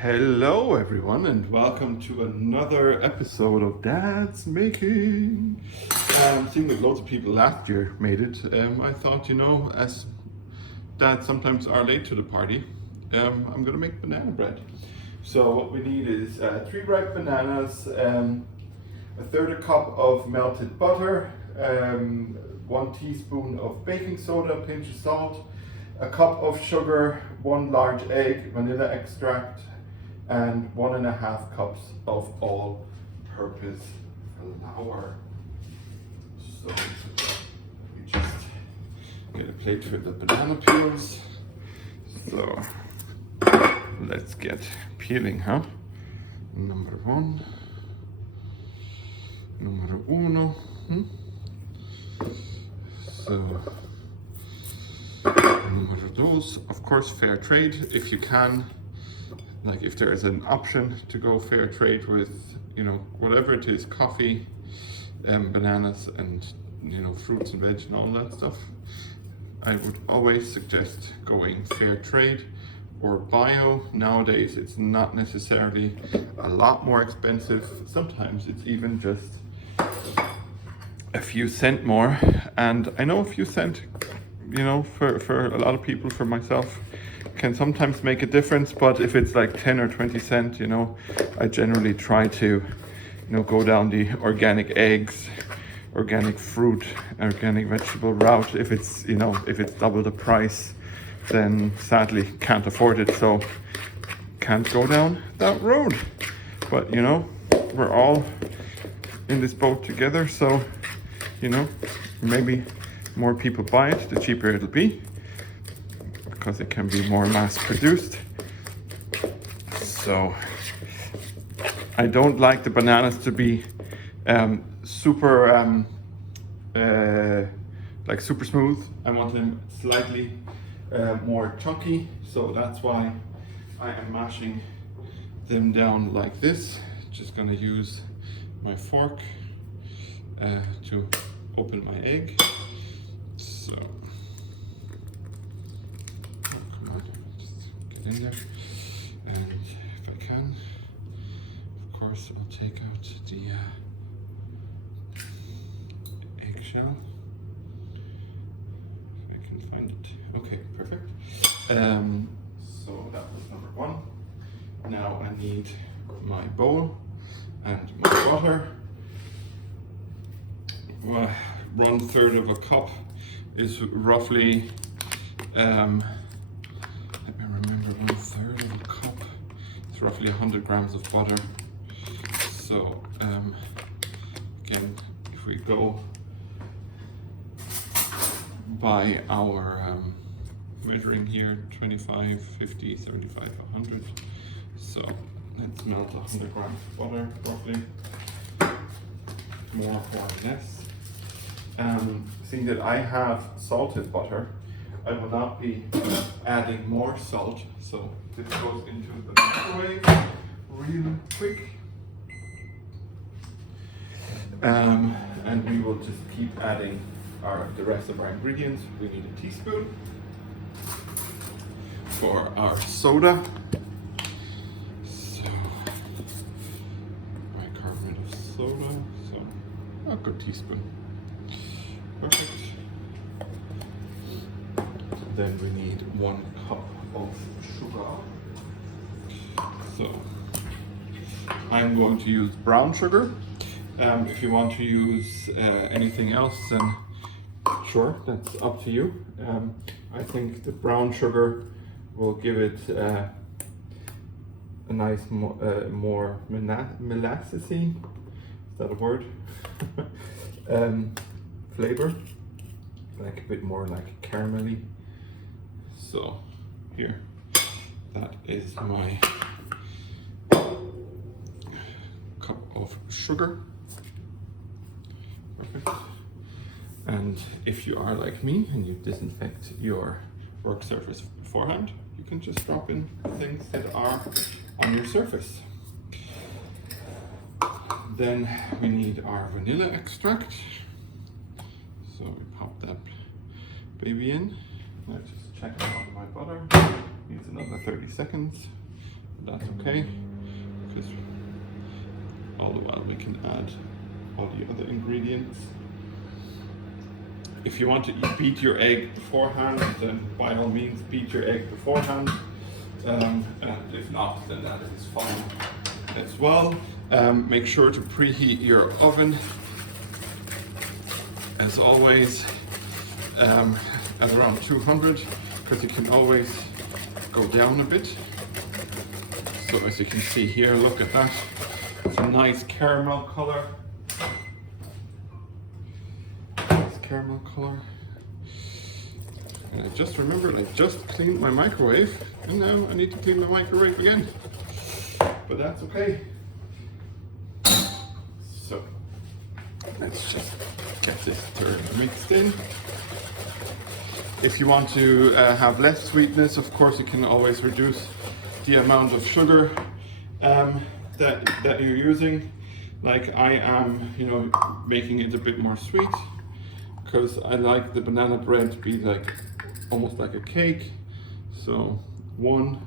Hello everyone and welcome to another episode of Dad's Making. Seeing that loads of people last year made it, I thought, as dads sometimes are late to the party, I'm gonna make banana bread. So what we need is 3 ripe bananas, a third a cup of melted butter, 1 teaspoon of baking soda, a pinch of salt, a cup of sugar, 1 large egg, vanilla extract, and 1.5 cups of all-purpose flour. So we just get a plate with the banana peels. So let's get peeling, huh? Number 1, numero uno. So numero dos, of course, fair trade if you can. Like if there is an option to go fair trade with, whatever it is, coffee, bananas and, fruits and veg and all that stuff, I would always suggest going fair trade or bio. Nowadays, it's not necessarily a lot more expensive. Sometimes it's even just a few cent more. And I know a few cent, for a lot of people, for myself, can sometimes make a difference, but if it's like 10 or 20 cents, I generally try to, go down the organic eggs, organic fruit, organic vegetable route. If it's, if it's double the price, then sadly can't afford it, so can't go down that road. But, we're all in this boat together, so, maybe more people buy it, the cheaper it'll be, because it can be more mass produced. So I don't like the bananas to be super super smooth. I want them slightly more chunky, so that's why I am mashing them down like this. Just gonna use my fork to open my egg. So in there, and if I can, of course, I'll take out the eggshell if I can find it. Okay, perfect. So that was number 1. Now I need my bowl and my butter. 1/3 of a cup is roughly 1/3 of a cup. It's roughly 100 grams of butter. So again, if we go by our measuring here, 25, 50, 75, 100. So let's melt 100 grams of butter roughly, more or less. Seeing that I have salted butter, I will not be adding more salt, so this goes into the microwave real quick. And we will just keep adding the rest of our ingredients. We need a teaspoon for our soda. So bicarbonate of soda, so a good teaspoon. Perfect. Then we need 1 cup of sugar. So I'm going to use brown sugar. If you want to use anything else, then sure, that's up to you. I think the brown sugar will give it a nice more molassesy, is that a word? Flavor, like a bit more like caramelly. So here, that is my cup of sugar. Perfect. And if you are like me and you disinfect your work surface beforehand, you can just drop in things that are on your surface. Then we need our vanilla extract. So we pop that baby in. Let's just check out my butter. Needs another 30 seconds. that's okay, because all the while we can add all the other ingredients. If you want to beat your egg beforehand, then by all means beat your egg beforehand. And if not, then that is fine as well. Make sure to preheat your oven, as always, at around 200, because you can always go down a bit. So as you can see here, look at that. It's a nice caramel color. Caramel color. And I just remembered I just cleaned my microwave, and now I need to clean my microwave again. But that's okay. So let's just get this mixed in. If you want to have less sweetness, of course you can always reduce the amount of sugar that you're using. Like I am, you know, making it a bit more sweet, because I like the banana bread to be like almost like a cake. So one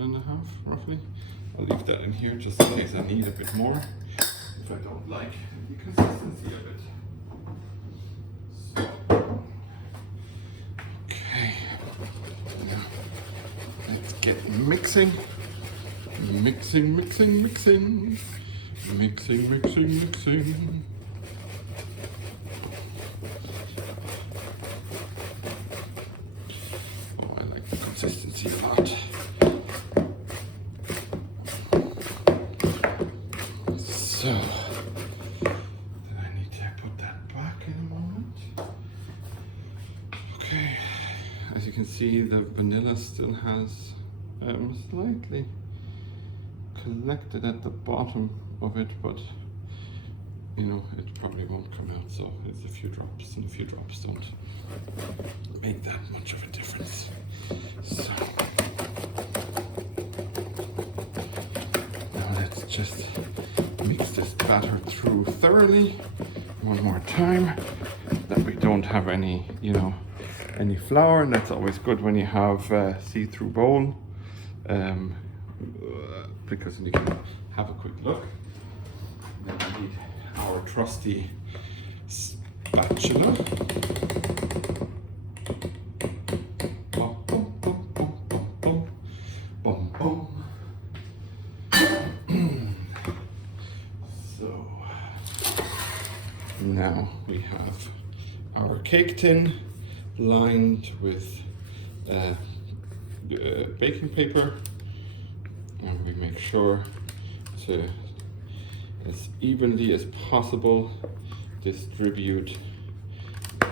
and a half roughly. I'll leave that in here just in case I need a bit more if I don't like the consistency of it. So, okay, now let's get mixing. Mixing. Oh, I like the consistency a lot. So, then I need to put that back in a moment. Okay, as you can see, the vanilla still has slightly collected at the bottom of it, but you know, it probably won't come out, so it's a few drops, and a few drops don't make that much of a difference. So now let's just mix this batter through thoroughly one more time, that we don't have any, you know, any flour, and that's always good when you have a see-through bowl. Because you can have a quick look. Then we need our trusty spatula. Bum, bum, bum, bum, bum, bum, bum. So now we have our cake tin lined with baking paper. And we make sure to, as evenly as possible, distribute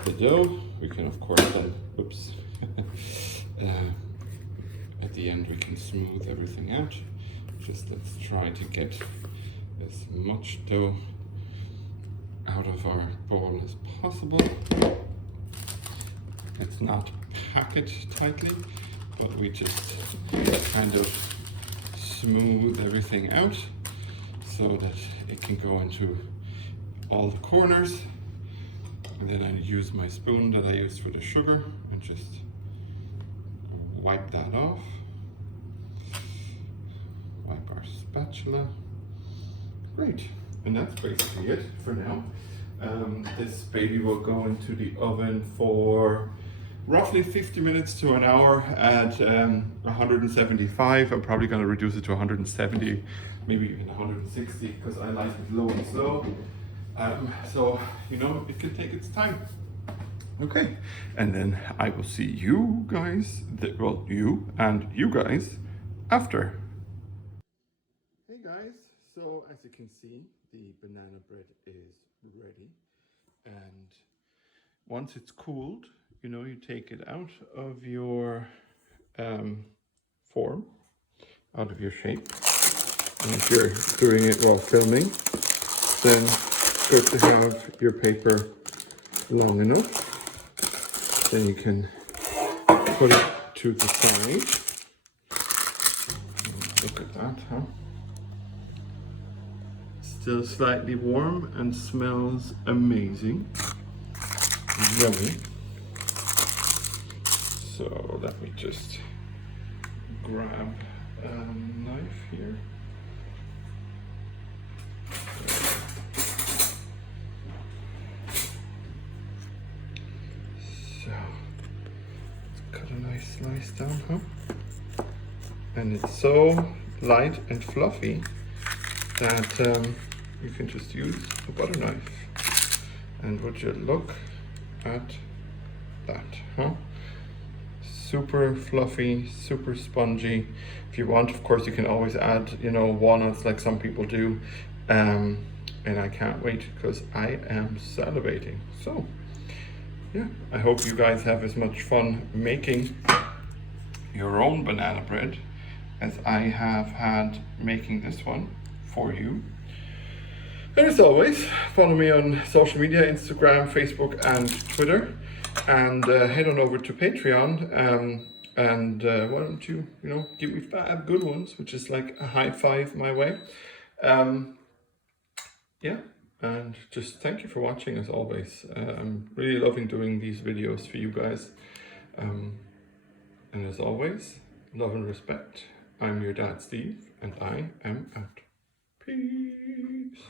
the dough. We can of course then, oops, at the end we can smooth everything out. Just let's try to get as much dough out of our bowl as possible. Let's not pack it tightly, but we just kind of smooth everything out so that it can go into all the corners. And then I use my spoon that I used for the sugar and just wipe that off. Wipe our spatula. Great, and that's basically it for now. This baby will go into the oven for roughly 50 minutes to an hour at 175. I'm probably going to reduce it to 170, maybe even 160, because I like it low and slow. So, you know, it can take its time. Okay, and then I will see you guys, well, you and you guys after. Hey guys, so as you can see, the banana bread is ready. And once it's cooled, you know, you take it out of your form, out of your shape. And if you're doing it while filming, then it's good to have your paper long enough. Then you can put it to the side. Look at that, huh? Still slightly warm and smells amazing. yummy. So let me just grab a knife here. So let's cut a nice slice down, huh? And it's so light and fluffy that you can just use a butter knife. And would you look at that, huh? Super fluffy, super spongy. If you want, of course, you can always add, you know, walnuts like some people do. And I can't wait because I am salivating. So yeah, I hope you guys have as much fun making your own banana bread as I have had making this one for you. And as always, follow me on social media, Instagram, Facebook and Twitter, and head on over to Patreon, and why don't you, give me 5 good ones, which is like a high five my way. Yeah, and just thank you for watching as always. I'm really loving doing these videos for you guys. And as always, love and respect. I'm your dad, Steve, and I am out. Peace.